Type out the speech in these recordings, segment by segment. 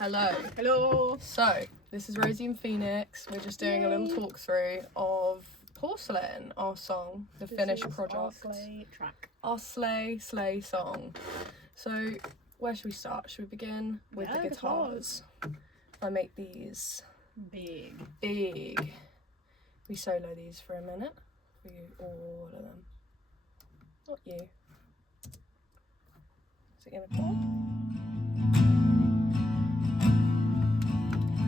Hello. Hello. So, this is Rosie and Phoenix. We're just doing a little talk through of Porcelain, our song, the finished project. Our sleigh track. Our sleigh song. So, where should we start? Should we begin with the guitars? I make these big. We solo these for a minute. For you, all of them. Not you. Is it gonna play?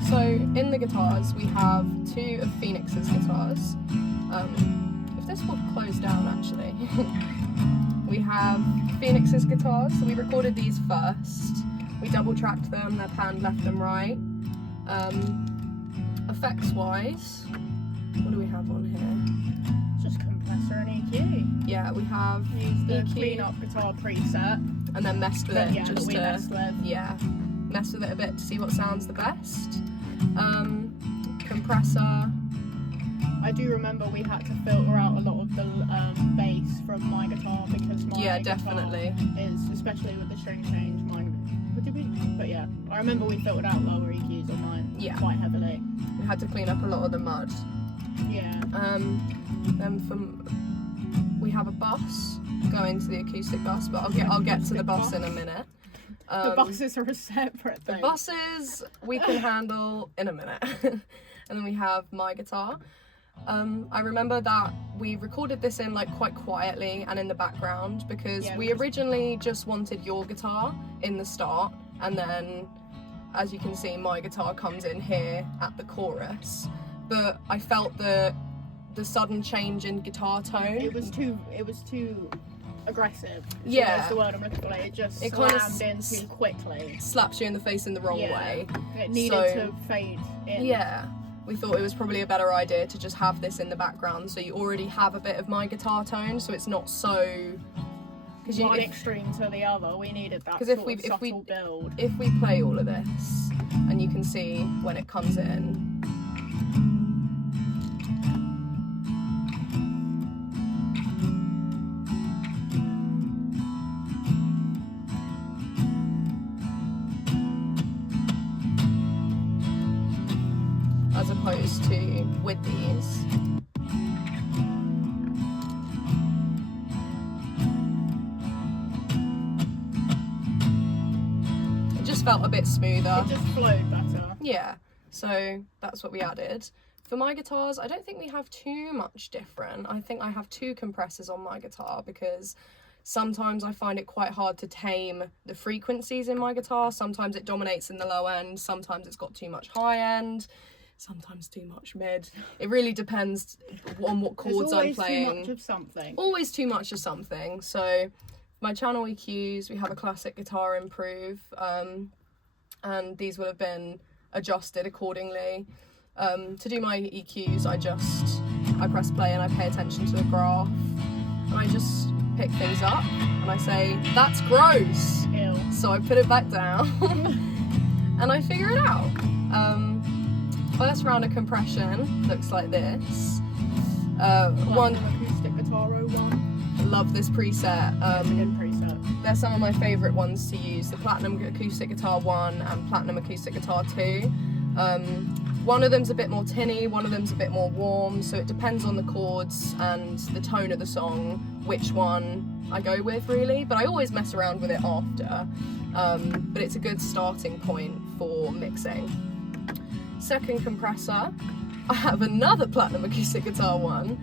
So in the guitars we have two of Phoenix's guitars. If this will close down actually. We have Phoenix's guitars, so we recorded these first. We double tracked them, they're panned left and right. Effects wise, what do we have on here? Just compressor and EQ. Yeah, we have Use the EQ, clean up guitar preset. and then messed with it just to mess with it a bit to see what sounds the best. Compressor. I do remember we had to filter out a lot of the bass from my guitar because my guitar definitely is, especially with the string change, mine. But yeah, I remember we filtered out lower EQs on mine quite heavily. We had to clean up a lot of the mud. Yeah. Then we have a bus going to the acoustic bus, but I'll get to the bus in a minute. The buses are a separate thing. The buses we can handle in a minute. And then we have my guitar. I remember that we recorded this in like quite quietly and in the background because we originally just wanted your guitar in the start, and then as you can see my guitar comes in here at the chorus, but I felt the sudden change in guitar tone. It was too aggressive. That's the word I'm looking for. It just slammed in too quickly. Slaps you in the face in the wrong way. It needed to fade in. Yeah. We thought it was probably a better idea to just have this in the background, so you already have a bit of my guitar tone, so it's not so. Because one extreme to the other, we needed that sort of subtle build. If we play all of this, and you can see when it comes in. As opposed to with these. It just felt a bit smoother. It just flowed better. Yeah, so that's what we added. For my guitars, I don't think we have too much different. I think I have two compressors on my guitar because sometimes I find it quite hard to tame the frequencies in my guitar. Sometimes it dominates in the low end, sometimes it's got too much high end. Sometimes too much mid. It really depends on what chords I'm playing. Always too much of something. Always too much of something. So my channel EQs, we have a classic guitar improve, and these would have been adjusted accordingly. To do my EQs, I press play and I pay attention to the graph, and I just pick things up and I say, that's gross. Ew. So I put it back down and I figure it out. First round of compression looks like this. One acoustic guitar 01. Love this preset. It's a good preset. They're some of my favourite ones to use. The Platinum Acoustic Guitar 1 and Platinum Acoustic Guitar 2. One of them's a bit more tinny, one of them's a bit more warm, so it depends on the chords and the tone of the song, which one I go with really, but I always mess around with it after. But it's a good starting point for mixing. Second compressor, I have another Platinum Acoustic Guitar 1.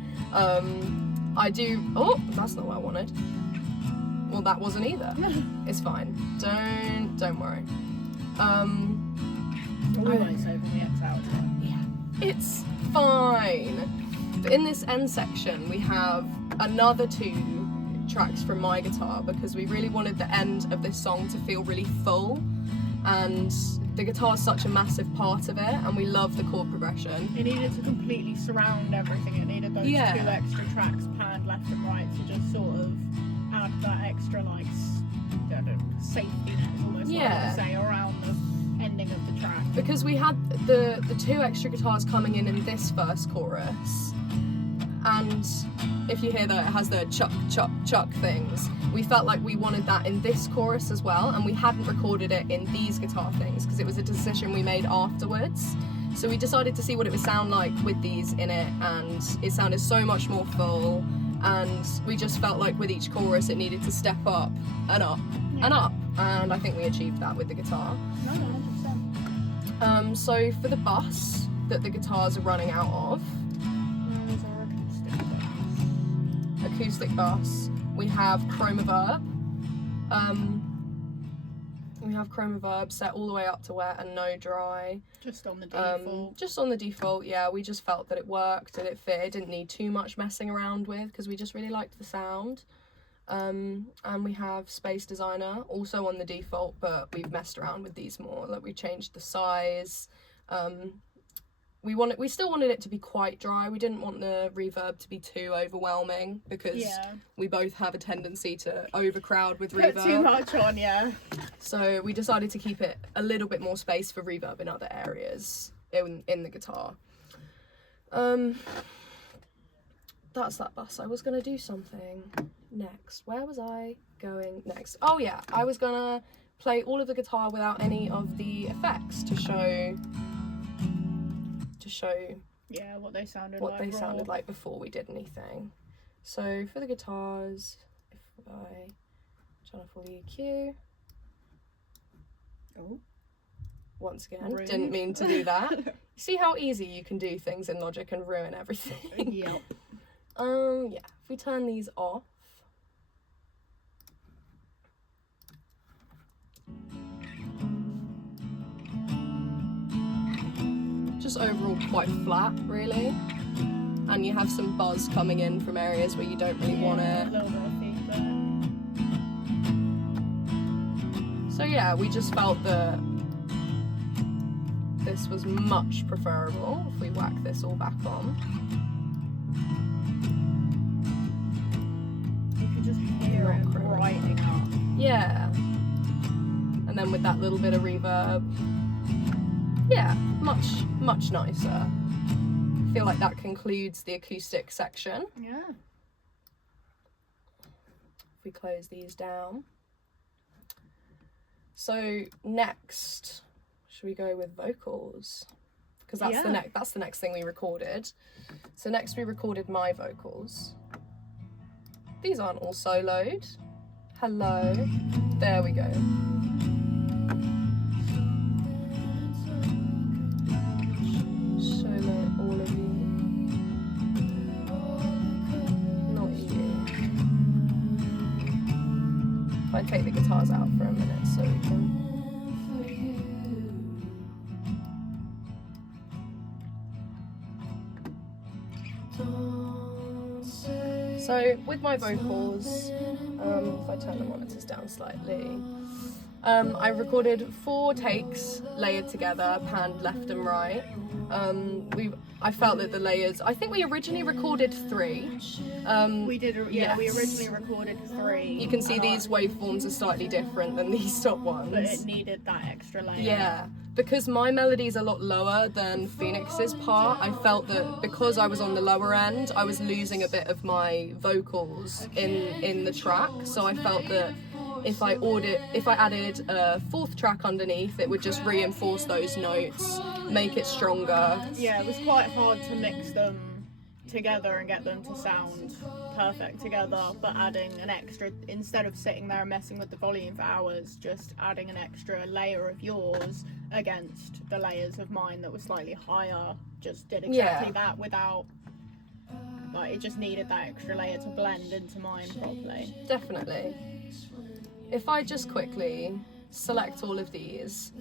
Oh, that's not what I wanted. Well, that wasn't either. It's fine. Don't worry. We won't say from the X out. Yeah, it's fine. But in this end section, we have another two tracks from my guitar because we really wanted the end of this song to feel really full, and the guitar is such a massive part of it, and we love the chord progression. It needed to completely surround everything. It needed those two extra tracks panned left and right to just sort of add that extra safety net, almost what I would say, around the ending of the track. Because we had the two extra guitars coming in this first chorus, and if you hear that it has the chuck, chuck, chuck things, we felt like we wanted that in this chorus as well, and we hadn't recorded it in these guitar things because it was a decision we made afterwards. So we decided to see what it would sound like with these in it, and it sounded so much more full, and we just felt like with each chorus it needed to step up and up and up, and I think we achieved that with the guitar. No, 100%. So for the bus that the guitars are running out of, Those are acoustic bus, we have Chroma Verb. We have Chroma Verb set all the way up to wet and no dry. just on the default. Just on the default, yeah. We just felt that it worked and it fit. It didn't need too much messing around with because we just really liked the sound. And we have Space Designer also on the default, but we've messed around with these more. Like we changed the size. We still wanted it to be quite dry. We didn't want the reverb to be too overwhelming because we both have a tendency to overcrowd with reverb. Put too much on, yeah. So we decided to keep it a little bit more space for reverb in other areas in the guitar. That's that bus. I was gonna do something next. Where was I going next? Oh yeah, I was gonna play all of the guitar without any of the effects to show what they sounded like before we did anything. So for the guitars, if I turn off all the EQ, once again, Rude. didn't mean to do that. See how easy you can do things in Logic and ruin everything. Yep. Yeah, if we turn these off, just overall quite flat really, and you have some buzz coming in from areas where you don't really want it. A little bit of feedback. So yeah, we just felt that this was much preferable if we whack this all back on. You can just hear it brightening up. Yeah, and then with that little bit of reverb, yeah, much nicer. I feel like that concludes the acoustic section. Yeah. If we close these down. So next, should we go with vocals? Because that's the next thing we recorded. So next we recorded my vocals. These aren't all soloed. Hello. There we go. All of you. Not you. If I take the guitars out for a minute so we can. So with my vocals, if I turn the monitors down slightly, I recorded 4 takes layered together, panned left and right. I felt that the layers, I think we originally recorded 3. We did, yes. We originally recorded 3. You can see these waveforms are slightly different than these top ones. But it needed that extra layer. Yeah, because my melody's a lot lower than Phoenix's part, I felt that because I was on the lower end, I was losing a bit of my vocals in the track, so I felt that if I added a 4th track underneath, it would just reinforce those notes, make it stronger. Yeah, it was quite hard to mix them together and get them to sound perfect together, but adding an extra, instead of sitting there and messing with the volume for hours, just adding an extra layer of yours against the layers of mine that were slightly higher, just did exactly that without, like, it just needed that extra layer to blend into mine properly. Definitely. If I just quickly select all of these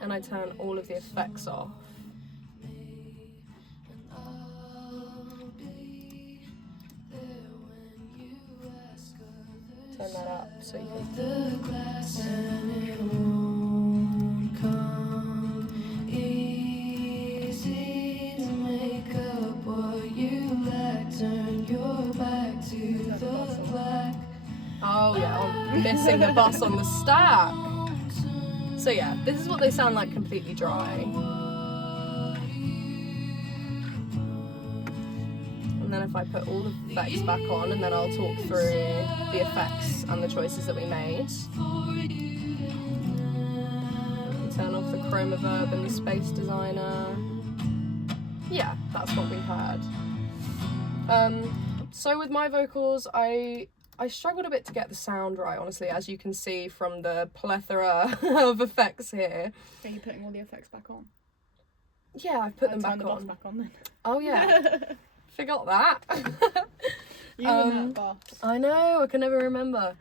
and I turn all of the effects off, turn that up so you Oh yeah, I'm missing the bus on the stack. So yeah, this is what they sound like completely dry. if I put all the effects back on, and then I'll talk through the effects and the choices that we made. Turn off the chroma verb and the space designer. Yeah, that's what we had. So with my vocals, I struggled a bit to get the sound right, honestly, as you can see from the plethora of effects here. Are you putting all the effects back on? Yeah, I've put them Turn back the on. boss back on then. Oh yeah, forgot that. You and that boss. I know, I can never remember.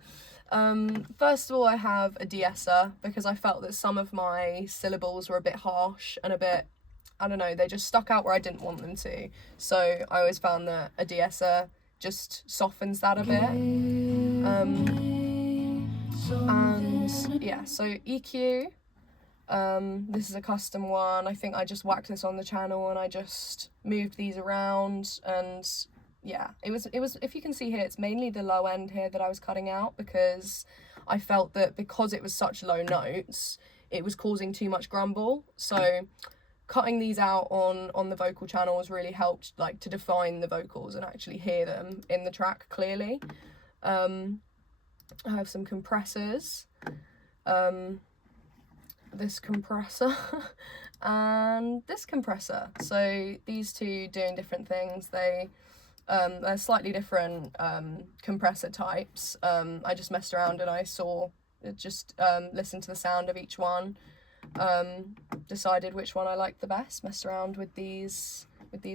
First of all, I have a de-esser because I felt that some of my syllables were a bit harsh and a bit, I don't know, they just stuck out where I didn't want them to. So I always found that a de-esser just softens that a bit. And yeah, so EQ, this is a custom one. I think I just whacked this on the channel and I just moved these around, and yeah, it was, if you can see here, it's mainly the low end here that I was cutting out because I felt that because it was such low notes, it was causing too much grumble. So cutting these out on the vocal channels really helped, like, to define the vocals and actually hear them in the track clearly. I have some compressors, this compressor and this compressor. So these two doing different things. They're slightly different compressor types. I just messed around and I listened to the sound of each one, decided which one I liked the best, messed around with these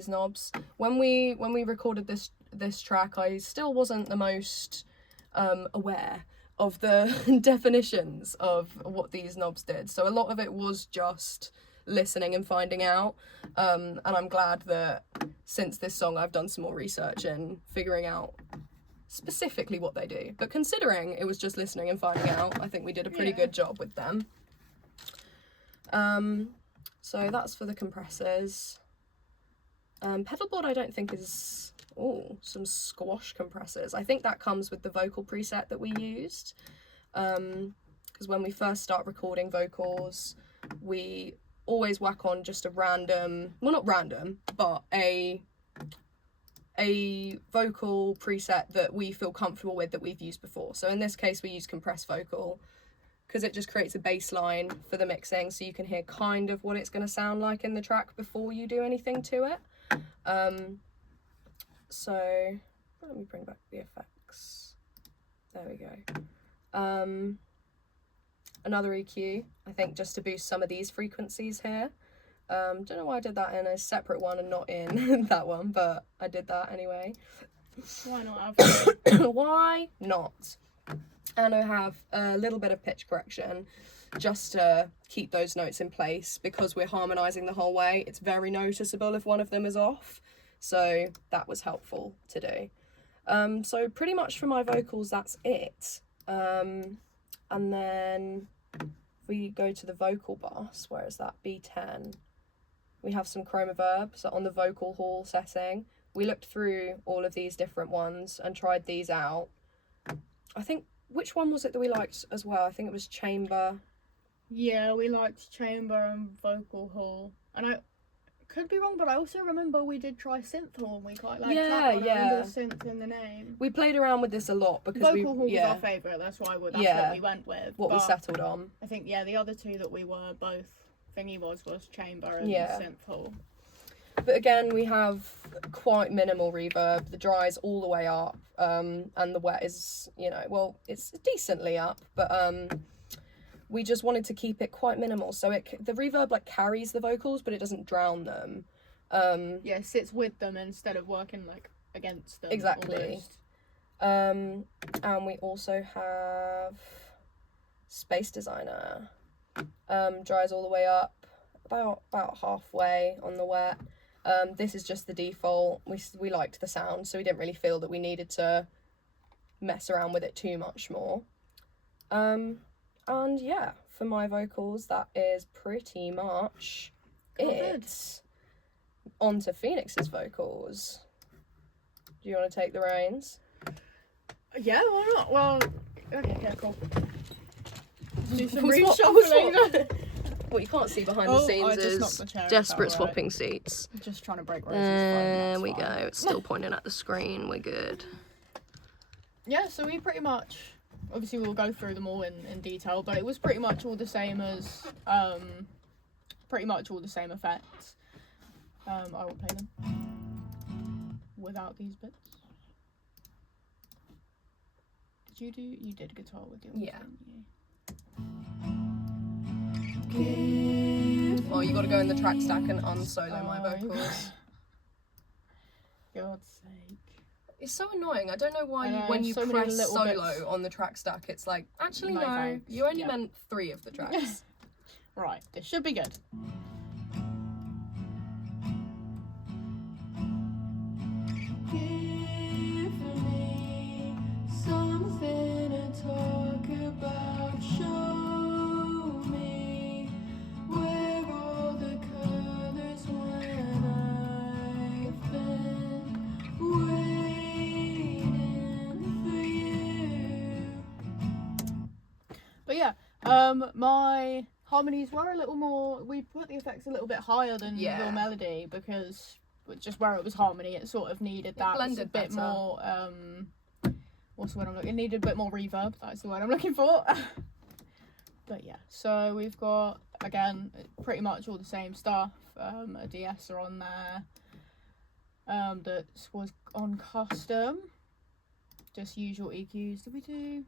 knobs. When we recorded this track, I still wasn't the most aware of the definitions of what these knobs did, so a lot of it was just listening and finding out, and I'm glad that since this song I've done some more research and figuring out specifically what they do. But considering it was just listening and finding out, I think we did a pretty good job with them. So that's for the compressors. Pedalboard I don't think is... Oh, some squash compressors. I think that comes with the vocal preset that we used. Because when we first start recording vocals, we always whack on just a random, well, not random, but a vocal preset that we feel comfortable with that we've used before. So in this case, we use compressed vocal because it just creates a bass line for the mixing, so you can hear kind of what it's going to sound like in the track before you do anything to it. So let me bring back the effects. There we go. Another EQ, I think, just to boost some of these frequencies here. Don't know why I did that in a separate one and not in that one, but I did that anyway. Why not? Why not? And I have a little bit of pitch correction just to keep those notes in place, because we're harmonizing the whole way. It's very noticeable if one of them is off. So that was helpful to do. So pretty much for my vocals, that's it. And then if we go to the vocal bus, where is that? B10. We have some chroma verbs on the vocal hall setting. We looked through all of these different ones and tried these out. I think, which one was it that we liked as well? I think it was chamber. Yeah, we liked chamber and vocal hall. And I could be wrong, but I also remember we did try synth hall and we quite liked that one. I remember the synth in the name. We played around with this a lot because vocal hall was our favourite, that's what we went with. What we settled on. I think, the other two that we were both thingy was chamber and synth hall. But again, we have quite minimal reverb. The dry's all the way up, and the wet is, well, it's decently up, but we just wanted to keep it quite minimal, so the reverb like carries the vocals, but it doesn't drown them. It sits with them instead of working like against them. Exactly. And we also have space designer. Dries all the way up, about halfway on the wet. This is just the default. We liked the sound, so we didn't really feel that we needed to mess around with it too much more. And yeah, for my vocals, that is pretty much it. On to Phoenix's vocals. Do you want to take the reins? Yeah, why not? Well, okay, yeah, cool. Do some What's reshuffling. What you can't see behind Oh, the scenes I just knocked is the chair, desperate is that alright? swapping seats. Just trying to break Rose's phone. There That's we fine. go. It's still pointing at the screen. We're good. Yeah, so we pretty much, obviously we'll go through them all in detail, but it was pretty much all the same as, pretty much all the same effects. I will play them without these bits. You did guitar with yours, Yeah. didn't you? Well, you got to go in the track stack and unsolo my Oh, vocals. God's sake. It's so annoying. I don't know why I know, when you so many press little solo bits. on the track stack, it's like, actually No, no, thanks. you only Yeah. meant 3 of the tracks. Right, this should be good. Give me something to talk about. Show me where all the colors when I've been waiting for you. But yeah, my harmonies were a little more. We put the effects a little bit higher than Yeah. your melody because just where it was harmony, it sort of needed that blended a bit better. more. What's the word I'm looking? It needed a bit more reverb. That's the word I'm looking for. But yeah, so we've got again pretty much all the same stuff. A de-esser on there. That was on custom. Just usual EQs. Did we do?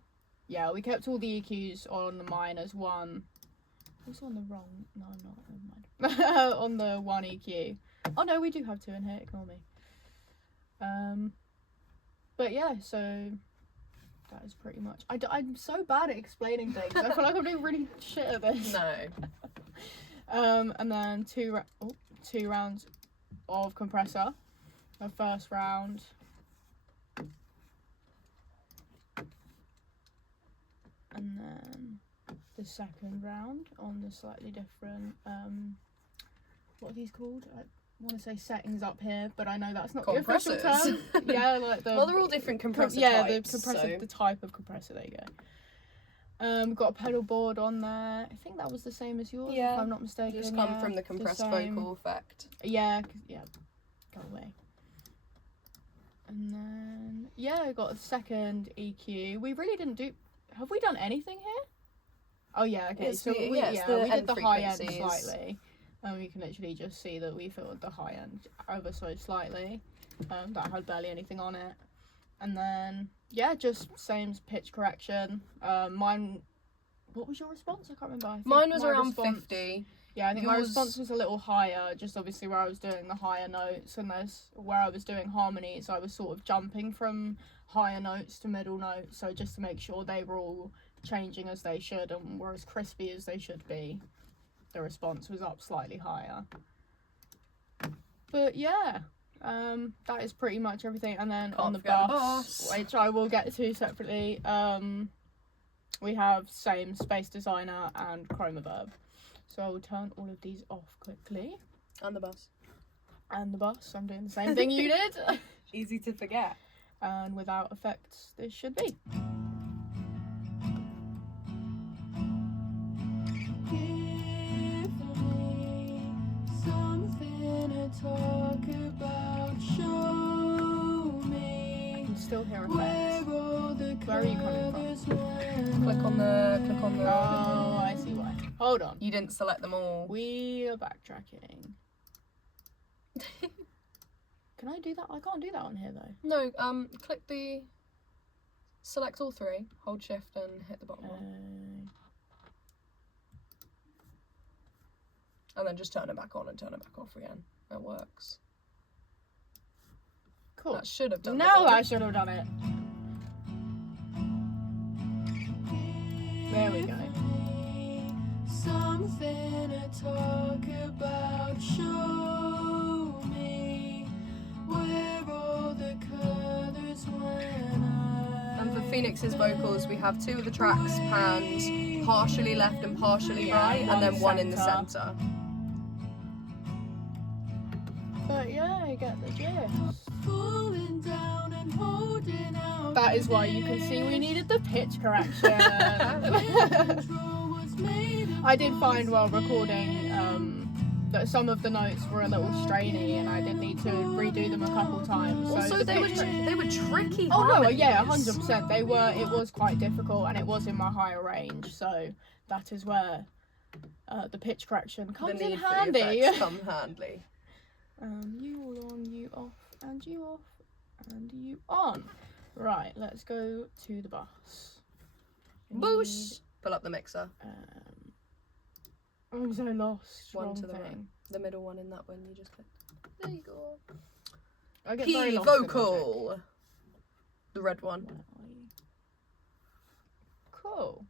Yeah, we kept all the EQs on mine as one. Also on the wrong. No, I'm not. Never mind. On the one EQ. Oh no, we do have 2 in here. Ignore me. But yeah, so that is pretty much. I'm so bad at explaining things. I feel like I'm doing really shit at this. No. And then 2 rounds of compressor. The first round. And then the second round on the slightly different, what are these called? I want to say settings up here, but I know that's not the official Compressors. term. Yeah, like the. Well, they're all different compressor Yeah, types. the compressor, so. the type of compressor. There you go. Got a pedal board on there. I think that was the same as yours, Yeah, if I'm not mistaken. Just come yeah, from the compressed same. vocal effect. Yeah, go away. And then I got a second EQ. We really didn't do. Have we done anything here? Oh yeah, okay. It's So the- we yeah, it's did the the end high end frequencies. slightly, and we can literally just see that we filled the high end ever so slightly. That had barely anything on it, and then just same pitch correction. Mine. What was your response? I can't remember. I think Mine was my around response- 50. Yeah, I think my Yours- response was a little higher, just obviously where I was doing the higher notes, and there's where I was doing harmonies, I was sort of jumping from higher notes to middle notes, so just to make sure they were all changing as they should and were as crispy as they should be, the response was up slightly higher. But yeah, that is pretty much everything. And then on the forget the bass, bass. which I will get to separately, we have same Space Designer and Chromaverb. So I will turn all of these off quickly. And the bass. And the bass, I'm doing the same thing you did. Easy to forget. And without effects, this should be. Give me something to talk about. Show me. You can still hear effects. Where are you coming from? Click on the. Oh, I see why. Hold on. You didn't select them all. We are backtracking. Can I do that? I can't do that on here though. No. Click the. Select all 3. Hold shift and hit the bottom one. And then just turn it back on and turn it back off again. That works. Cool. That should have done it. Now I should have done it. There we go. Something to talk about. Show me where all the colors when And for Phoenix's vocals, we have 2 of the tracks panned partially left and partially right, and then one in the centre. But yeah, I get the gist. Falling down and holding out. That is why you can see we needed the pitch correction. I did find while recording that some of the notes were a little strainy, and I did need to redo them a couple times. So Also, they were tricky. Oh no, harmonies. yeah, 100%. They were. It was quite difficult, and it was in my higher range. So that is where the pitch correction comes in handy. Come handy. You all on, you off, and you off, and you on. Right, let's go to the bus. Boosh! Pull up the mixer. I'm so lost. One Wrong to the thing. right. The middle one in that one you just clicked. There you go. I get very Key lost in vocal. The red one. Cool.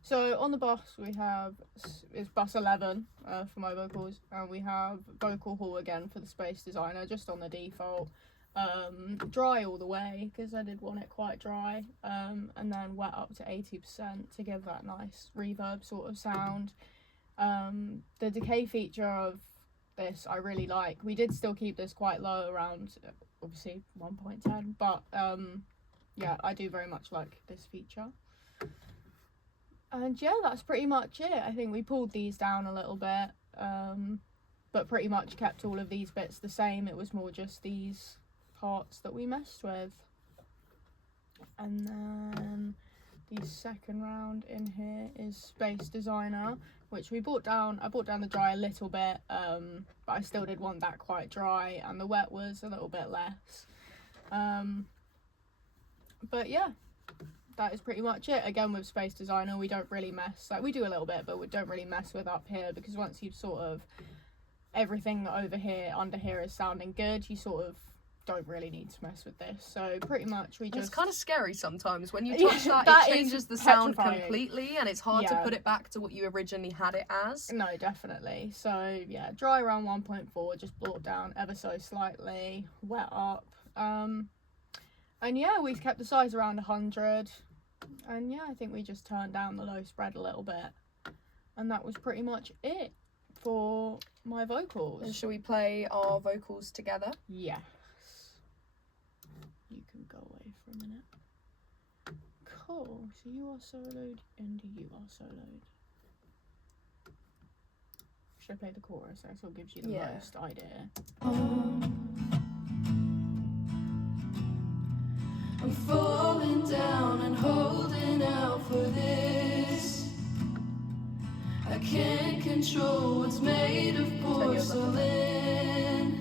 So on the bus we have, it's bus 11 for my vocals, and we have vocal hall again for the Space Designer, just on the default. Dry all the way because I did want it quite dry, and then wet up to 80% to give that nice reverb sort of sound. The decay feature of this I really like. We did still keep this quite low, around obviously 1.10, but yeah, I do very much like this feature. And yeah, that's pretty much it. I think we pulled these down a little bit, but pretty much kept all of these bits the same. It was more just these parts that we messed with. And then the second round in here is Space Designer, which we brought down. I brought down the dry a little bit, but I still did want that quite dry, and the wet was a little bit less. But yeah, that is pretty much it. Again, with Space Designer, we don't really mess, like we do a little bit, but we don't really mess with up here, because once you've sort of, everything over here, under here is sounding good, you sort of don't really need to mess with this. So pretty much we just... It's kind of scary sometimes when you touch that, it changes the sound completely, and it's hard to put it back to what you originally had it as. No, definitely. So yeah, dry around 1.4, just brought down ever so slightly, wet up. And yeah, we've kept the size around 100. And yeah, I think we just turned down the low spread a little bit. And that was pretty much it for my vocals. And shall we play our vocals together? Yes. You can go away for a minute. Cool. So you are soloed and you are soloed. Should I play the chorus? That sort of gives you the most idea. I'm falling down and holding out for this. I can't control what's made of porcelain.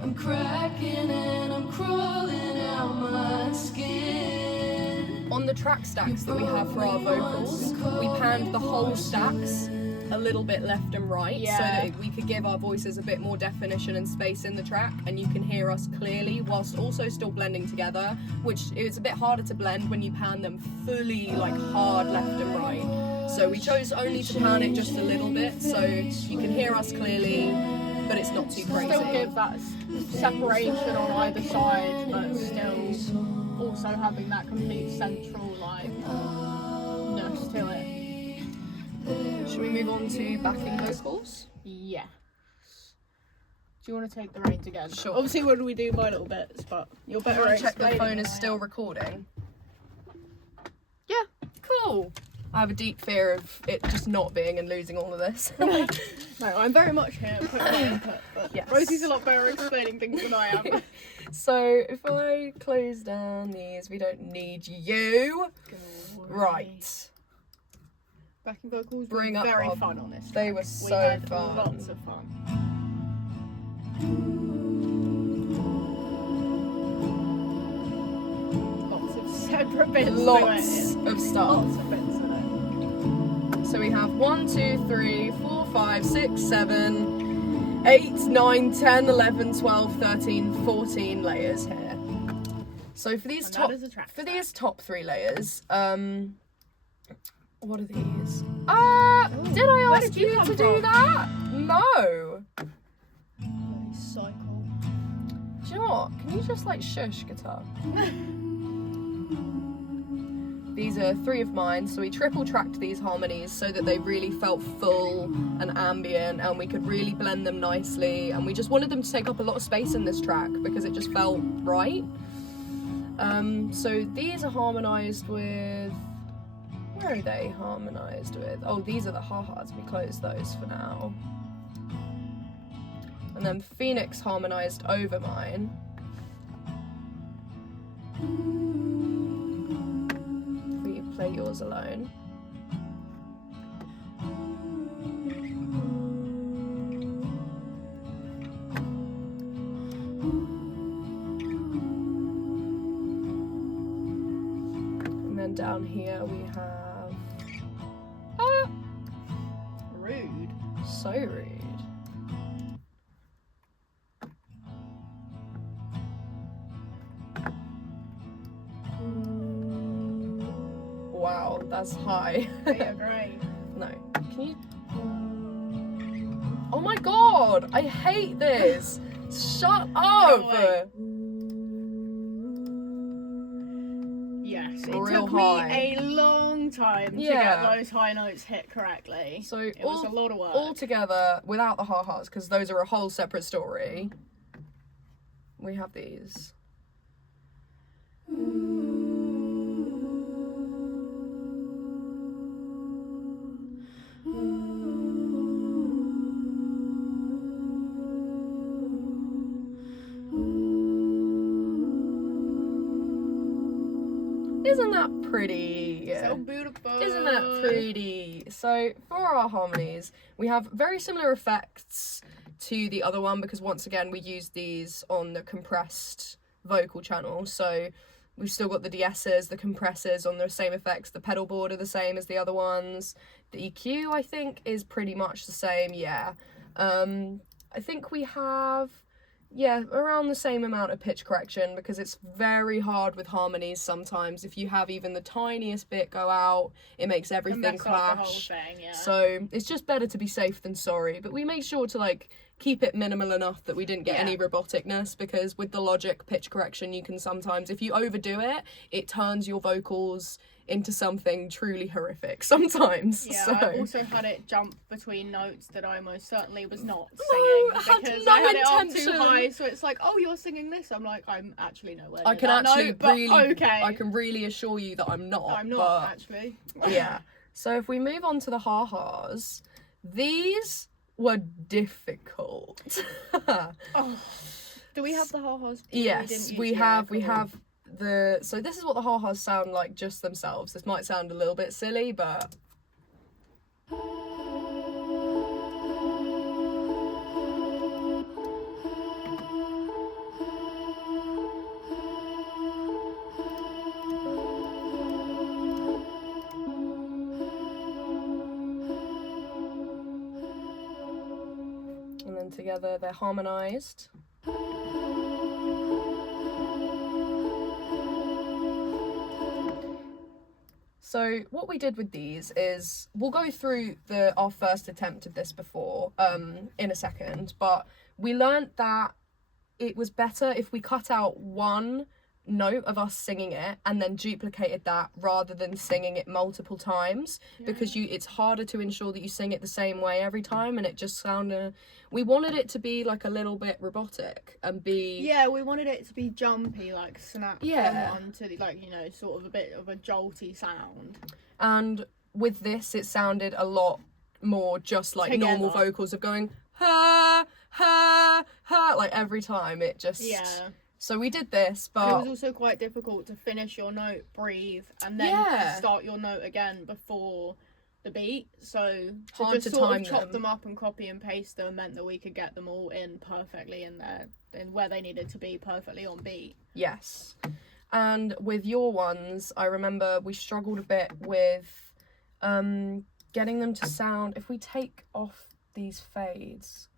I'm cracking and I'm crawling out my skin. On the track stacks that we have for our vocals, we panned the whole stacks a little bit left and right, so that we could give our voices a bit more definition and space in the track, and you can hear us clearly whilst also still blending together, which is a bit harder to blend when you pan them fully like hard left and right. So we chose only to pan it just a little bit, so you can hear us clearly, but it's not too crazy. Still give that separation on either side, but still also having that complete central like-ness to it. Should we move on to backing vocals? Yes. Do you want to take the reins again? Sure. Obviously when we do my little bits, but you're better at Check the explaining phone than is I still am. recording. Yeah, cool. I have a deep fear of it just not being and losing all of this. No, I'm very much here putting my input, but Yes. Rosie's a lot better at explaining things than I am. So if I close down these, we don't need you. Right. Backing vocals Bring were up very our- fun on this. They track. were We so had fun. Lots of fun. Lots of separate bits. Lots of stuff. Lots of bits in it. So we have 1, 2, 3, 4, 5, 6, 7, 8, 9, 10, 11, 12, 13, 14 layers here. So for these And top that is a track for stack. these top 3 layers, what are these? Did I where ask did you you come to do from? that? No. Cycle. Do you know what? Can you just like shush, guitar? These are 3 of mine, so we triple tracked these harmonies so that they really felt full and ambient, and we could really blend them nicely, and we just wanted them to take up a lot of space in this track because it just felt right. So these are harmonized with Where are they harmonised with? Oh, these are the ha-has. We close those for now. And then Phoenix harmonised over mine. We play yours alone. And then down here we have... Ah! Rude. So rude. Wow, that's high. I agree. No. Can you... Oh my god! I hate this! Shut up! Yes, it Real took high. me a long time to get those high notes hit correctly. So it was a lot of work. All together, without the ha-has, because those are a whole separate story, we have these. Isn't that pretty? So beautiful. Isn't that pretty? So for our harmonies, we have very similar effects to the other one because once again we use these on the compressed vocal channel. So we've still got the de-essers, the compressors on the same effects. The pedal board are the same as the other ones. The EQ I think is pretty much the same. Yeah. I think we have around the same amount of pitch correction because it's very hard with harmonies sometimes. If you have even the tiniest bit go out, it makes everything clash. The whole thing, yeah. So it's just better to be safe than sorry. But we make sure to like keep it minimal enough that we didn't get any roboticness, because with the Logic pitch correction you can sometimes, if you overdo it, it turns your vocals into something truly horrific sometimes. Yeah, so. I've also had it jump between notes that I most certainly was not No, singing had because no I had it up intention. too high. So it's like, oh, you're singing this. I'm like, I'm actually nowhere. I near can that actually note, but really, okay. I can really assure you that I'm not. I'm not but, actually. Yeah. So if we move on to the ha-has, these were difficult. Oh. Do we have the ha-has? Yes, we have. We have the. So this is what the ha-has sound like just themselves. This might sound a little bit silly, but. And then together they're harmonized. So what we did with these is, we'll go through our first attempt of this before in a second, but we learnt that it was better if we cut out one note of us singing it and then duplicated that rather than singing it multiple times, because it's harder to ensure that you sing it the same way every time, and it just sounded, we wanted it to be like a little bit robotic and be we wanted it to be jumpy, like snap from one to the, like, you know, sort of a bit of a jolty sound. And with this it sounded a lot more just like Together. Normal vocals of going ha ha ha, like every time. It just So we did this, but it was also quite difficult to finish your note, breathe, and then to start your note again before the beat. So hard just to sort time of chop them. them up and copy and paste them meant that we could get them all in perfectly in where they needed to be, perfectly on beat. Yes. And with your ones, I remember we struggled a bit with getting them to sound. If we take off these fades,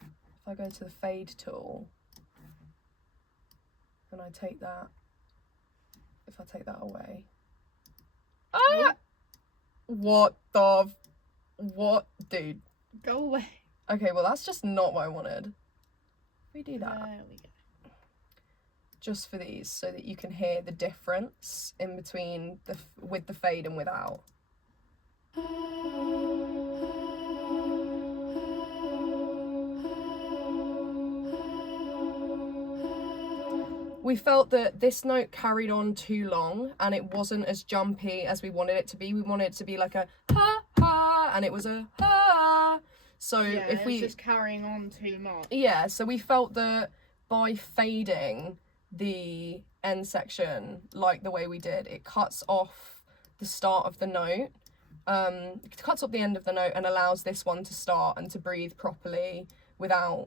if I go to the fade tool, and I take that, if I take that away. What, dude? Go away. Okay, well that's just not what I wanted. We do that. There we go. Just for these, so that you can hear the difference in between with the fade and without. we felt that this note carried on too long and it wasn't as jumpy as we wanted it to be. We wanted it to be like a ha ha, and it was a ha. So yeah, if we just carrying on too much. Yeah, so we felt that by fading the end section like the way we did, it cuts off the start of the note. It cuts off the end of the note and allows this one to start and to breathe properly without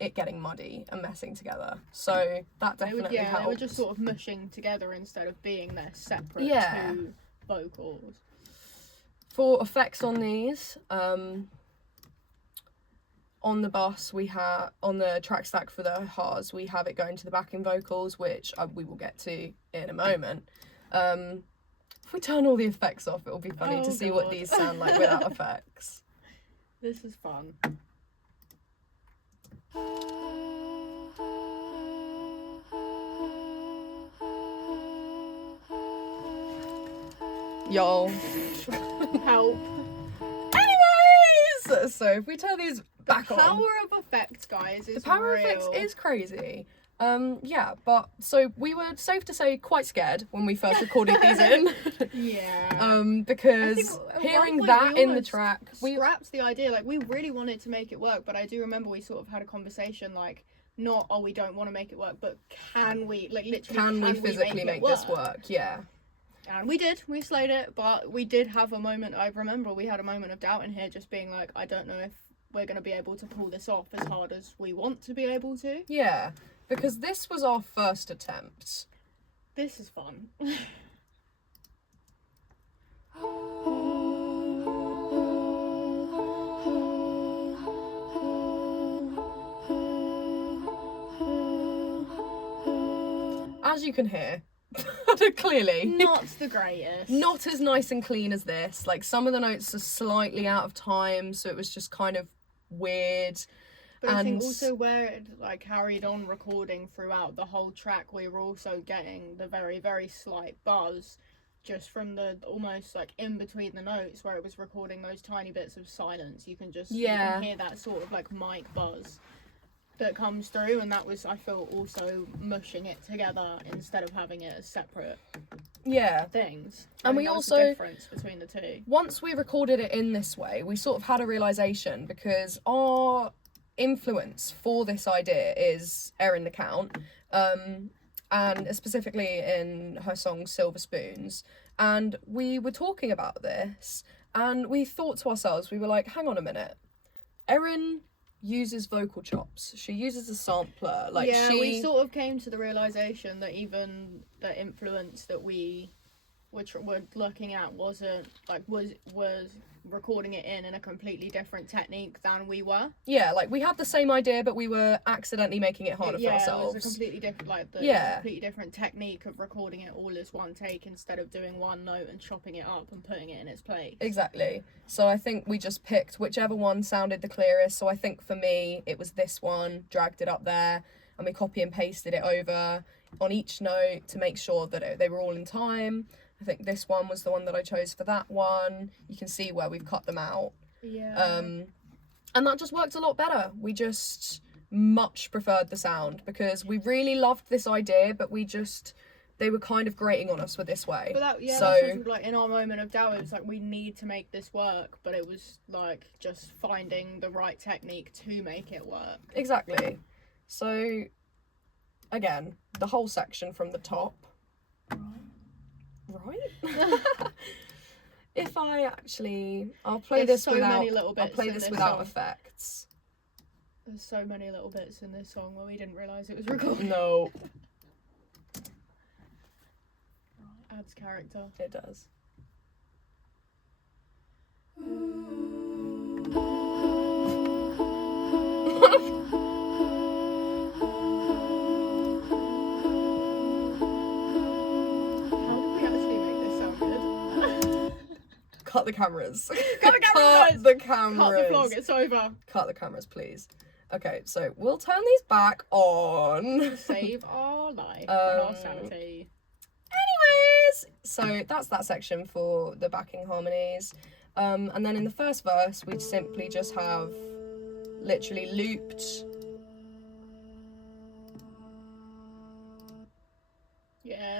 it getting muddy and messing together. So that definitely helped. They were just sort of mushing together instead of being their separate two vocals. For effects on these, on the bus we have, on the track stack for the Haas, we have it going to the backing vocals, which we will get to in a moment. If we turn all the effects off, it'll be funny to see what these sound like without effects. This is fun. Y'all. Help. Anyways! So if we turn these back on. The power of effects, guys, is The power real. of effects is crazy. Yeah, but so we were, safe to say, quite scared when we first recorded these in. Yeah. Because hearing that in the track, we scrapped the idea. Like, we really wanted to make it work, but I do remember we sort of had a conversation, like, not, oh, we don't want to make it work, but can we, like, literally, can we physically make this work? Yeah. And we did. We slayed it, but we did have a moment. I remember we had a moment of doubt in here, just being like, I don't know if we're going to be able to pull this off as hard as we want to be able to. Yeah. Because this was our first attempt. This is fun. As you can hear, clearly. Not the greatest. Not as nice and clean as this. Like, some of the notes are slightly out of time, so it was just kind of weird. But I think also where it like carried on recording throughout the whole track, we were also getting the very, very slight buzz just from the almost like in between the notes where it was recording those tiny bits of silence. You can just you can hear that sort of like mic buzz that comes through, and that was, I feel, also mushing it together instead of having it as separate things. And we also, the difference between the two. Once we recorded it in this way, we sort of had a realization, because our influence for this idea is Erin the Count, and specifically in her song Silver Spoons, and we were talking about this and we thought to ourselves, we were like, hang on a minute, Erin uses vocal chops, she uses a sampler, like we sort of came to the realization that even the influence that we were looking at wasn't like was recording it in a completely different technique than we were. Yeah, like we had the same idea, but we were accidentally making it harder for ourselves. It was a completely different, like completely different technique of recording it all as one take instead of doing one note and chopping it up and putting it in its place. Exactly. So I think we just picked whichever one sounded the clearest. So I think for me it was this one, dragged it up there, and we copy and pasted it over on each note to make sure that they were all in time. I think this one was the one that I chose for that one. You can see where we've cut them out. Yeah. And that just worked a lot better. We just much preferred the sound because we really loved this idea, but they were kind of grating on us with this way. But that was like in our moment of doubt, it was like, we need to make this work, but it was like just finding the right technique to make it work. Exactly. So again, the whole section from the top. Right? If I actually, I'll play this without effects. There's so many little bits in this song where we didn't realise it was recorded. No. Adds character. It does. Cut the cameras. Cut the cameras! Cut the cameras. Cut the vlog, it's over. Cut the cameras, please. Okay, so we'll turn these back on. Save our life and our sanity. Anyways, so that's that section for the backing harmonies. And then in the first verse, we'd simply just have literally looped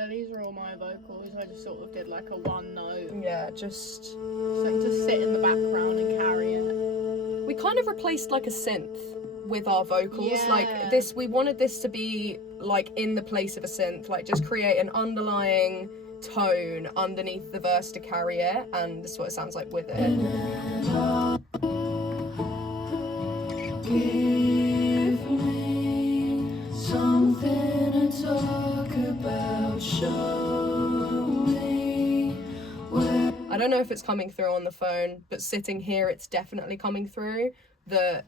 Yeah, these are all my vocals. I just sort of did like a one note. Yeah, just So to sit in the background and carry it. we kind of replaced like a synth with our vocals. Like this, we wanted this to be like in the place of a synth, like just create an underlying tone underneath the verse to carry it, and this is what it sounds like with it. Give me something to talk about, show me where. I don't know if it's coming through on the phone, but sitting here it's definitely coming through, that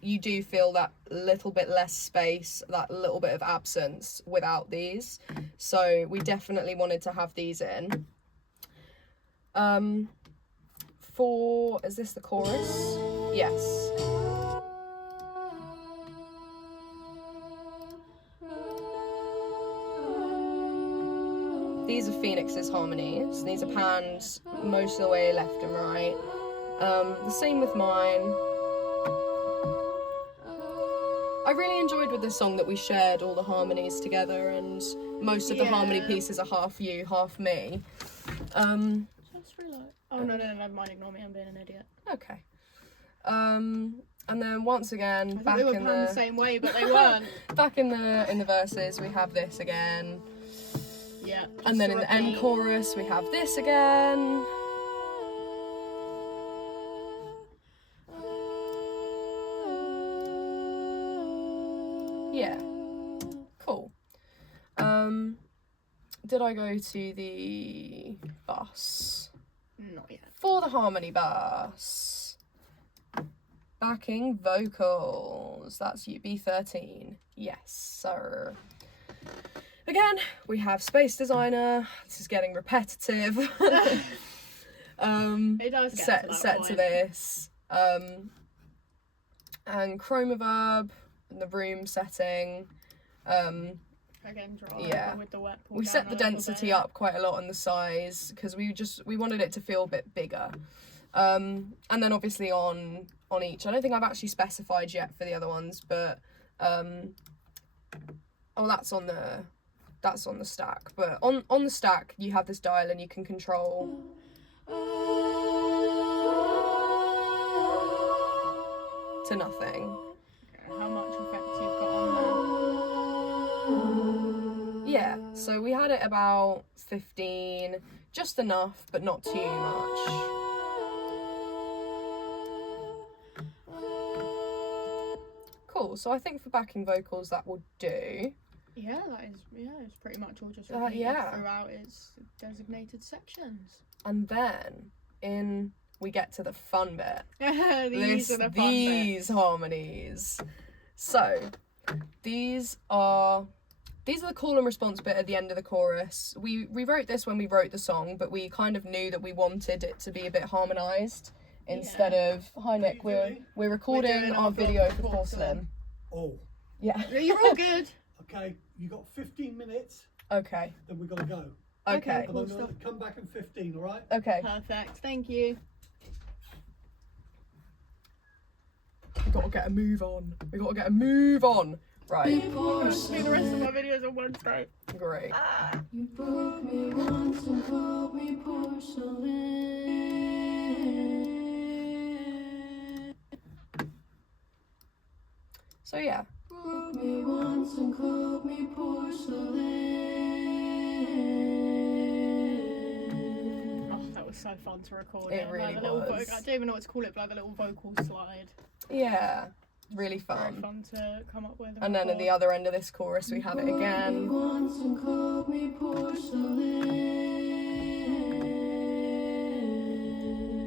you do feel that little bit less space, that little bit of absence without these. So we definitely wanted to have these in. Is this the chorus? Yes. These are Phoenix's harmonies. These are panned most of the way left and right. The same with mine. I really enjoyed with this song that we shared all the harmonies together, and most of the harmony pieces are half you, half me. Just realised. Oh no, never mind. Ignore me. I'm being an idiot. Okay. And then once again, I back they were in the same way, but they weren't. back in the verses, we have this again. Yeah. And then in the end chorus, we have this again. Yeah, cool. Did I go to the bus? Not yet. For the harmony bus. Backing vocals. That's UB13. Yes, sir. Again, we have Space Designer. This is getting repetitive. It does get set to this. And Chroma Verb and the room setting. Again, draw with the wet pull we down set the a little density bit. up quite a lot on the size because we wanted it to feel a bit bigger. And then obviously on each, I don't think I've actually specified yet for the other ones, but that's on the stack. But on the stack you have this dial and you can control to nothing. How much effect you've got on there? Yeah, so we had it about 15, just enough, but not too much. Cool, so I think for backing vocals that will do. Yeah, it's pretty much all just yeah. throughout its designated sections. And then we get to the fun bit. These are the fun These bits. harmonies. So these are the call and response bit at the end of the chorus. We wrote this when we wrote the song, but we kind of knew that we wanted it to be a bit harmonised instead of, hi Nick, we're recording our video for Porcelain. Oh. Yeah. You're all good. Okay, you got 15 minutes, Okay. then we've got to go. Okay. And I'm going to come back in 15, all right? Okay. Perfect. Thank you. We gotta get a move on. Right. I'm gonna do the rest of my videos on Wednesday. Great. You broke me once and called me porcelain. So yeah. Broke me once and called me porcelain. Oh, that was so fun to record. It really like the was. I don't even know what to call it, but like the little vocal slide. Yeah. Really Very fun. fun to come up with. And then at the other end of this chorus we have it again. Once and called me porcelain.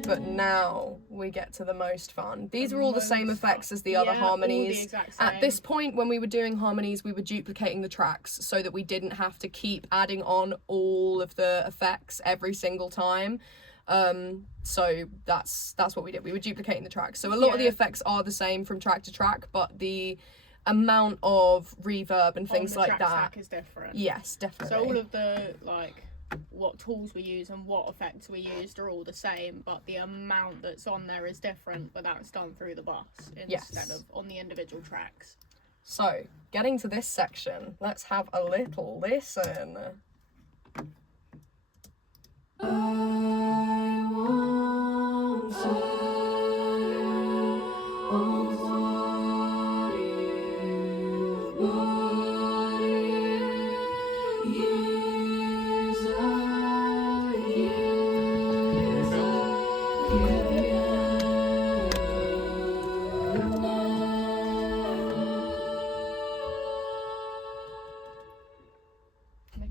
But now we get to the most fun. These are all the same effects as the other all harmonies. the exact same. At this point, when we were doing harmonies, we were duplicating the tracks so that we didn't have to keep adding on all of the effects every single time. So that's what we did. We were duplicating the tracks. So a lot of the effects are the same from track to track, but the amount of reverb and things like that stack is different. Yes, definitely. So all of the what tools we use and what effects we used are all the same, but the amount that's on there is different, but that's done through the bus instead of on the individual tracks. So, getting to this section, let's have a little listen.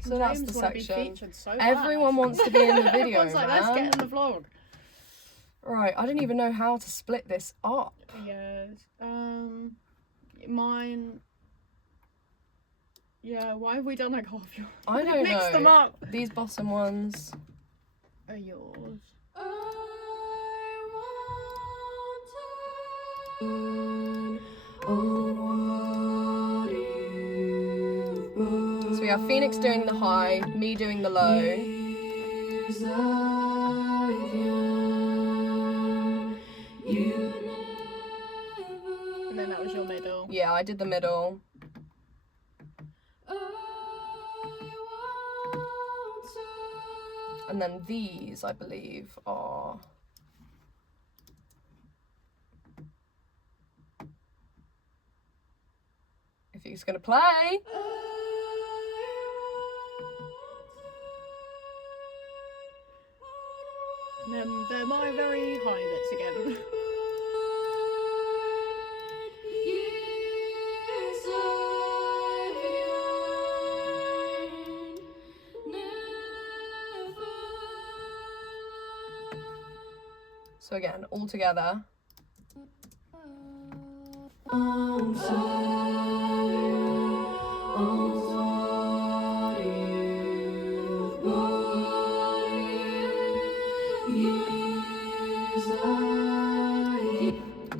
So that's James the wanna be section. featured so Everyone bad. wants to be in the video, Everyone's like, let's get in man. the vlog. Right, I don't even know how to split this up. Yes. Mine. Yeah, why have we done like half your? I don't Mix know. them up. These bottom ones. Are yours? So we have Phoenix doing the high, me doing the low. And then that was your middle. Yeah, I did the middle. And then these, I believe, are... If he's gonna play. And then they're my very high bits again. So again, all together.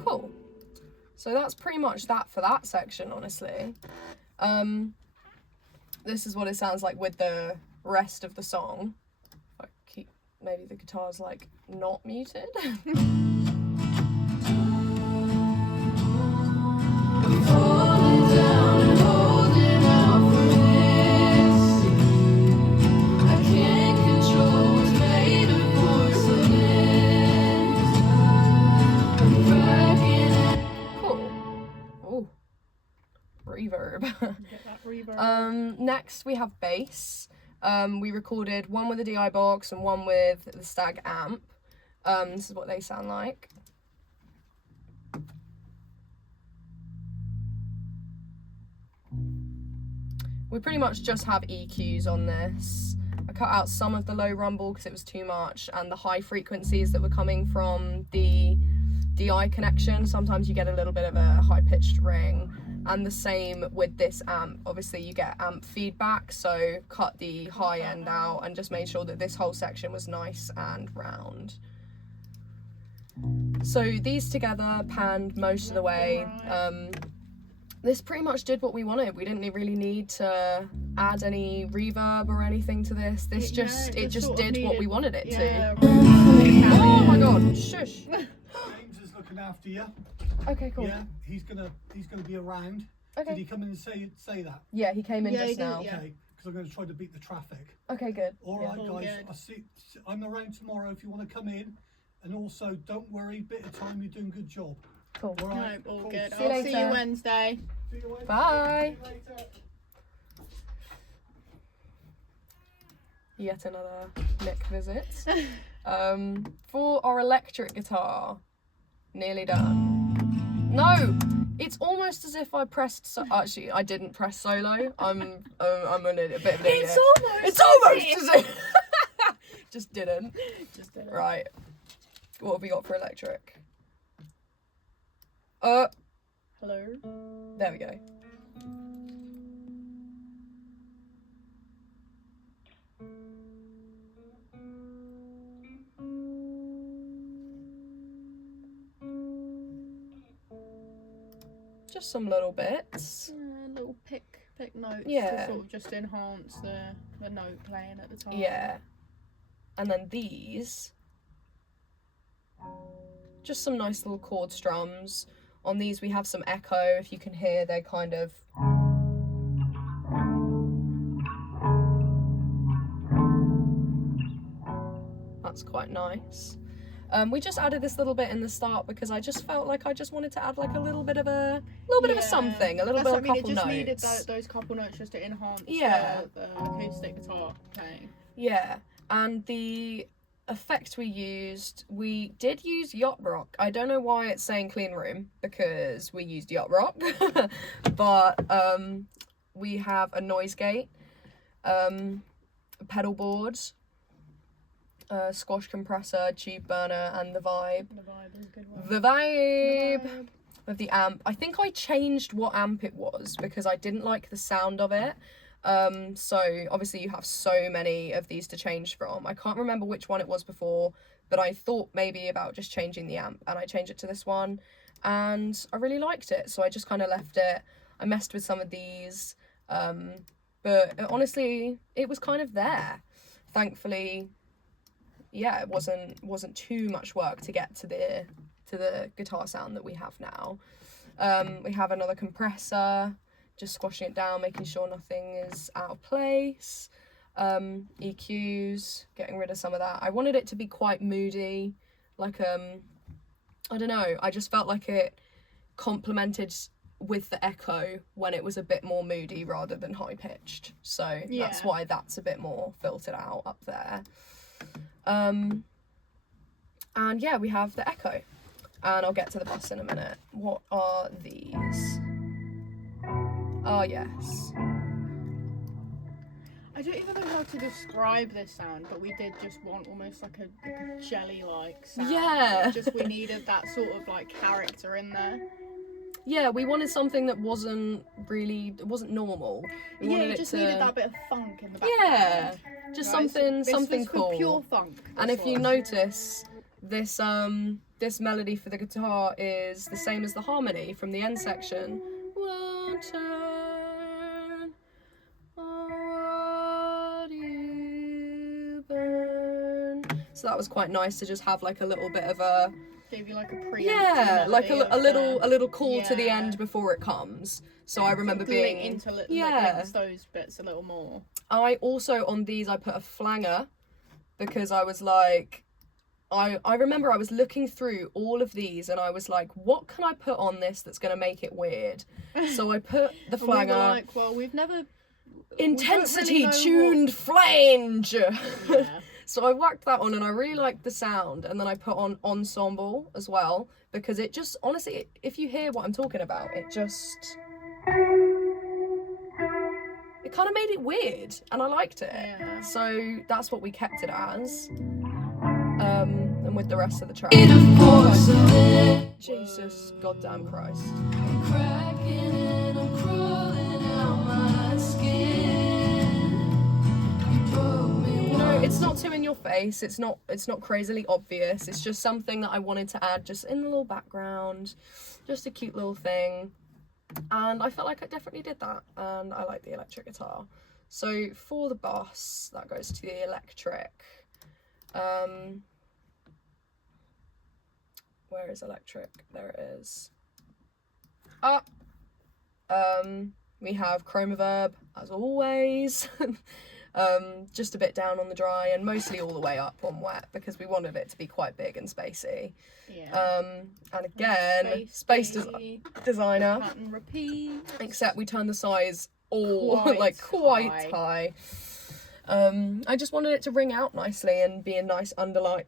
Cool. So that's pretty much that for that section, honestly. This is what it sounds like with the rest of the song. If I keep, maybe the guitar's like not muted. Reverb. Get that reverb. Next we have bass. We recorded one with a DI box and one with the Stag amp. This is what they sound like. We pretty much just have EQs on this. I cut out some of the low rumble because it was too much, and the high frequencies that were coming from the DI connection. Sometimes you get a little bit of a high-pitched ring. And the same with this amp. Obviously you get amp feedback, so cut the high end out and just made sure that this whole section was nice and round. So these together panned most of the way. This pretty much did what we wanted. We didn't really need to add any reverb or anything to this. It just did what we wanted it to. Oh my god, shush. James is looking after you. Okay, cool. Yeah, he's gonna be around. Okay. Did he come in and say that? Yeah, he came in Yeah, he just did, now. yeah. Okay, because I'm going to try to beat the traffic. Okay, good. All Yeah. right, All guys. good. I'm around tomorrow if you want to come in. And also, don't worry. Bit of time, you're doing a good job. Cool. All right. No, all cool. good. See you I'll see you later. Wednesday. See you Wednesday. Bye. See you later. Yet another Nick visit. For our electric guitar, nearly done. No, it's almost as if I pressed. Actually, I didn't press solo. I'm a bit of an idiot. It's almost as if. Just didn't. Just did it. Right. What have we got for electric? Hello. There we go. Just some little bits. Yeah, little pick notes Yeah. to sort of just enhance the note playing at the time. Yeah. And then these. Just some nice little chord strums. On these we have some echo. If you can hear, they're kind of... That's quite nice. We just added this little bit in the start because I just felt like I just wanted to add like a little bit of a something, a little bit of a couple it just notes. needed those couple notes just to enhance the acoustic guitar playing. Yeah, and the effect we did use Yacht Rock. I don't know why it's saying clean room because we used Yacht Rock, but we have a noise gate. pedal board, squash compressor, tube burner, and the vibe. The vibe is a good one. The vibe of the amp. I think I changed what amp it was because I didn't like the sound of it. So obviously you have so many of these to change from. I can't remember which one it was before, but I thought maybe about just changing the amp, and I changed it to this one, and I really liked it, so I just kind of left it. I messed with some of these, but honestly it was kind of there. Thankfully, yeah, it wasn't too much work to get to the guitar sound that we have now. We have another compressor, just squashing it down, making sure nothing is out of place. EQs, getting rid of some of that. I wanted it to be quite moody, like I don't know, I just felt like it complemented with the echo when it was a bit more moody rather than high pitched, so that's why that's a bit more filtered out up there. And yeah, we have the echo, and I'll get to the bus in a minute. What are these? Oh yes, I don't even know how to describe this sound, but we did just want almost like a jelly-like sound. Yeah. We needed that sort of like character in there. Yeah, we wanted something that wasn't normal. We wanted it just to... needed that bit of funk in the background. Yeah, just something this cool. For pure funk. And if you notice, this melody for the guitar is the same as the harmony from the end section. Won't turn what you burn. So that was quite nice to just have like a little bit of a... Gave you like a pre. Yeah, like a little call to the end before it comes. So I remember being links those bits a little more. I also, on these, I put a flanger because I was like, I remember I was looking through all of these and I was like, what can I put on this that's going to make it weird? So I put the flanger. We were like, well, we've never... Intensity tuned flange! Yeah. So I whacked that on and I really liked the sound, and then I put on ensemble as well because it just, honestly, if you hear what I'm talking about, it kind of made it weird and I liked it. Yeah. So that's what we kept it as. And with the rest of the track. Jesus goddamn Christ. I'm cracking and I'm crawling out my skin. You broke me once. It's not too in your face, it's not crazily obvious, it's just something that I wanted to add just in the little background, just a cute little thing, and I felt like I definitely did that, and I like the electric guitar. So for the bass, that goes to the electric. Where is electric? There it is. We have Chromaverb, as always. Just a bit down on the dry and mostly all the way up on wet because we wanted it to be quite big and spacey. Yeah. And again, space designer. Cut and repeat. Except we turned the size all quite high. I just wanted it to ring out nicely and be a nice underlight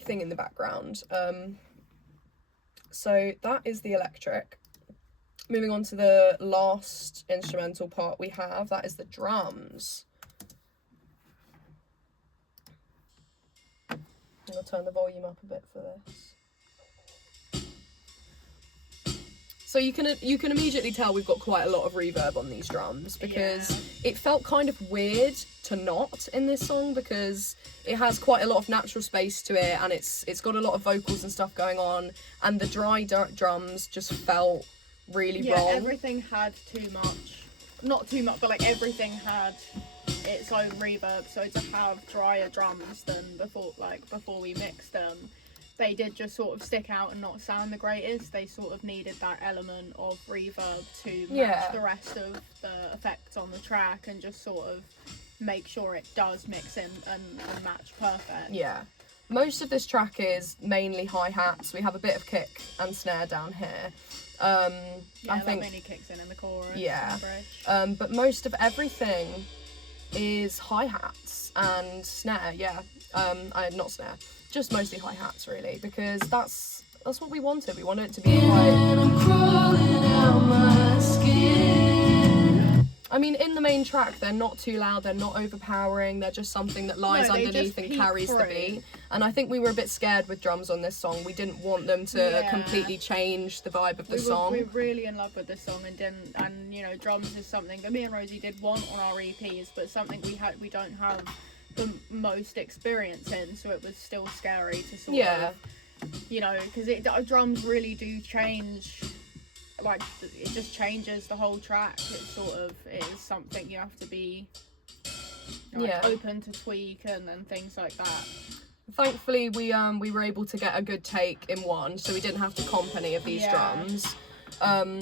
thing in the background. So that is the electric. Moving on to the last instrumental part we have, that is the drums. I'm going to turn the volume up a bit for this. So you can immediately tell we've got quite a lot of reverb on these drums because it felt kind of weird to not in this song because it has quite a lot of natural space to it and it's got a lot of vocals and stuff going on, and the dry drums just felt really wrong. Everything had too much, not too much, but like everything had its own reverb, so to have drier drums than before we mixed them, they did just sort of stick out and not sound the greatest. They sort of needed that element of reverb to match the rest of the effects on the track and just sort of make sure it does mix in and match perfect. Yeah. Most of this track is mainly hi-hats. We have a bit of kick and snare down here. I think mainly kicks in the chorus. Yeah. And the bridge. But most of everything is hi-hats and snare, not snare, just mostly hi-hats really, because that's what we wanted. We wanted it to be quite... I mean, in the main track, they're not too loud, they're not overpowering, they're just something that lies No, they underneath just and peek carries the through. beat. And I think we were a bit scared with drums on this song. We didn't want them to Yeah. completely change the vibe of the song. We were really in love with this song and you know, drums is something that me and Rosie did want on our EPs, but something we don't have the most experience in, so it was still scary to sort of, you know, because drums really do change. Like, it just changes the whole track. It is something you have to be open to tweak and things like that. Thankfully, we were able to get a good take in one, so we didn't have to comp any of these drums.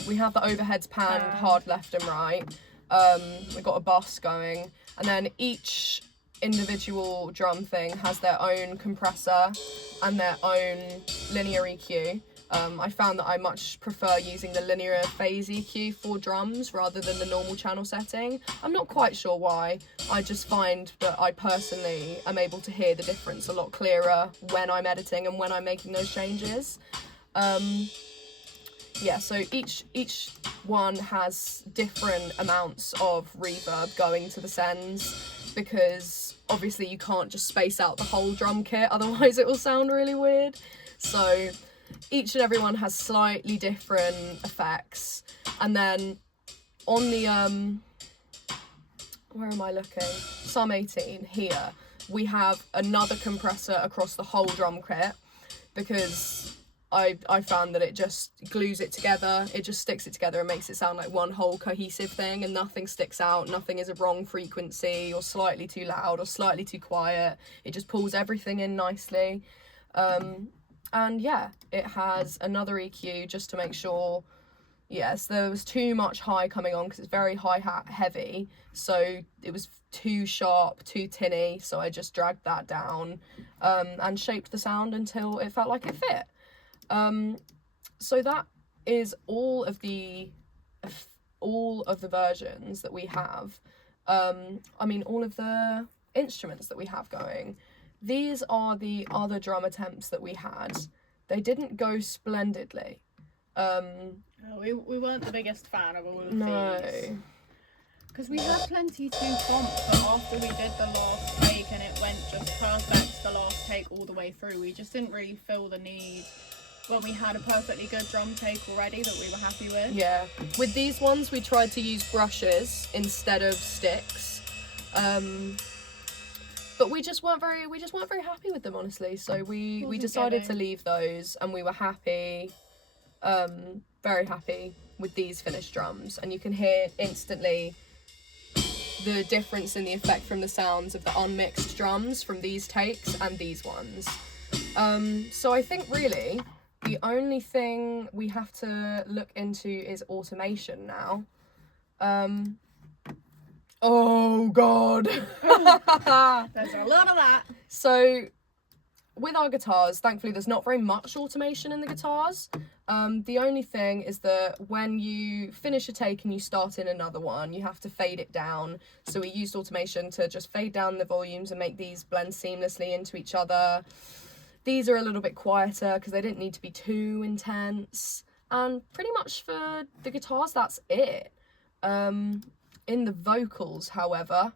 We have the overheads panned hard left and right. We got a boss going, and then each individual drum thing has their own compressor and their own linear EQ. I found that I much prefer using the linear phase EQ for drums rather than the normal channel setting. I'm not quite sure why. I just find that I personally am able to hear the difference a lot clearer when I'm editing and when I'm making those changes. So each one has different amounts of reverb going to the sends, because obviously you can't just space out the whole drum kit, otherwise it will sound really weird. So each and every one has slightly different effects. And then on the where am I looking? Sum 18 here, we have another compressor across the whole drum kit, because I found that it just glues it together, it just sticks it together and makes it sound like one whole cohesive thing, and nothing sticks out, nothing is a wrong frequency or slightly too loud or slightly too quiet. It just pulls everything in nicely. And yeah, it has another EQ just to make sure, yes, there was too much high coming on because it's very hi-hat heavy, so it was too sharp, too tinny, so I just dragged that down and shaped the sound until it felt like it fit. So that is all of the versions that we have. I mean, all of the instruments that we have going. These are the other drum attempts that we had. They didn't go splendidly. We weren't the biggest fan of all of No. these. Because we had plenty to comp, but after we did the last take and it went just perfect the last take all the way through, we just didn't really feel the need when we had a perfectly good drum take already that we were happy with. Yeah. With these ones, we tried to use brushes instead of sticks. But we just weren't very happy with them, honestly. So we decided to leave those, and we were happy, very happy with these finished drums. And you can hear instantly the difference in the effect from the sounds of the unmixed drums from these takes and these ones. So I think really the only thing we have to look into is automation now. Oh god. There's a lot of that. So with our guitars, thankfully there's not very much automation in the guitars. The only thing is that when you finish a take and you start in another one, you have to fade it down. So we used automation to just fade down the volumes and make these blend seamlessly into each other. These are a little bit quieter because they didn't need to be too intense. And pretty much for the guitars, that's it. In the vocals, however,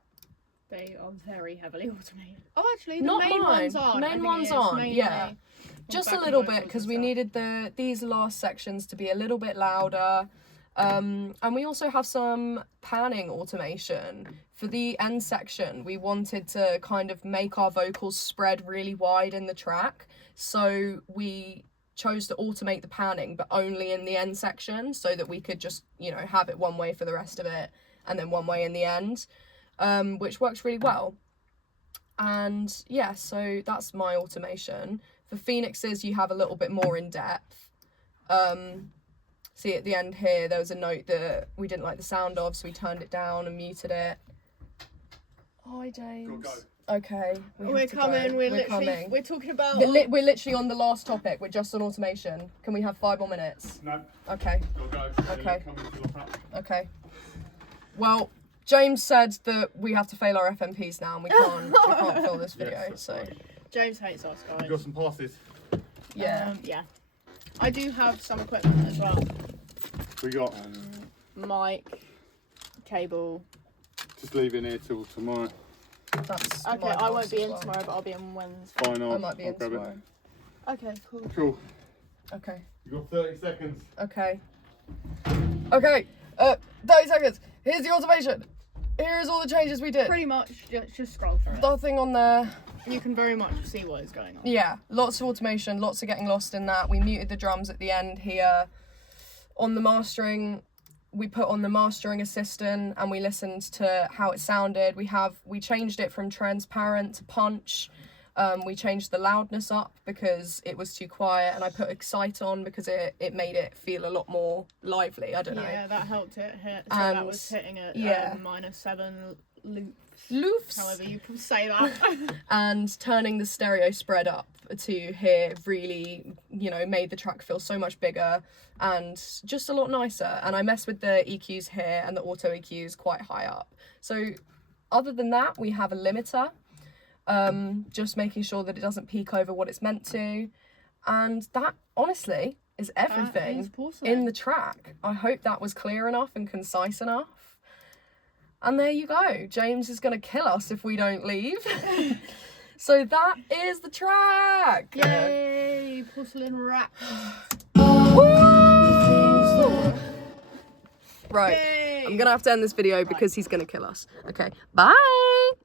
they are very heavily automated. Oh, actually, the not main mine. ones aren't. Main ones aren't. Yeah, just a little bit because we needed these last sections to be a little bit louder. And we also have some panning automation for the end section. We wanted to kind of make our vocals spread really wide in the track, so we chose to automate the panning, but only in the end section, so that we could just, you know, have it one way for the rest of it and then one way in the end, which works really well. And yeah, so that's my automation. For Phoenix's, you have a little bit more in depth. See at the end here, there was a note that we didn't like the sound of, so we turned it down and muted it. Hi, James. Go. Okay, We're coming. Go. We're coming. We're talking about. We're literally on the last topic. We're just on automation. Can we have 5 more minutes? No. Okay. Go. Okay. Come into your front. Okay. Well, James said that we have to fail our FMPs now, and we can't fill this video. Yes, so right. James hates us, guys. You got some passes? yeah. Yeah. I do have some equipment as well. We got Mic, cable. Just leave it here till tomorrow. That's Okay, my I won't box be as in well. tomorrow, but I'll be in Wednesday. Fine, I might be I'll in grab tomorrow. Okay, cool. it. Cool. Okay. You got 30 seconds. Okay. Okay. 30 seconds. Here's the automation. Here's all the changes we did. Pretty much, just scroll through it. Nothing on there. You can very much see what is going on. Yeah, lots of automation, lots of getting lost in that. We muted the drums at the end here. On the mastering, we put on the mastering assistant and we listened to how it sounded. We changed it from transparent to punch. We changed the loudness up because it was too quiet, and I put Excite on because it made it feel a lot more lively. I don't know. Yeah, that helped it hit. So And that was hitting at -7 Loofs. however you can say that. And turning the stereo spread up to here really, made the track feel so much bigger and just a lot nicer. And I messed with the EQs here and the auto EQs quite high up. So other than that, we have a limiter, just making sure that it doesn't peak over what it's meant to. And that honestly is everything That is Porcelain. in the track. I hope that was clear enough and concise enough. And there you go. James is going to kill us if we don't leave. So that is the track. Yay! Porcelain rap. Woo! Right. Yay! I'm going to have to end this video because he's going to kill us. Okay. Bye.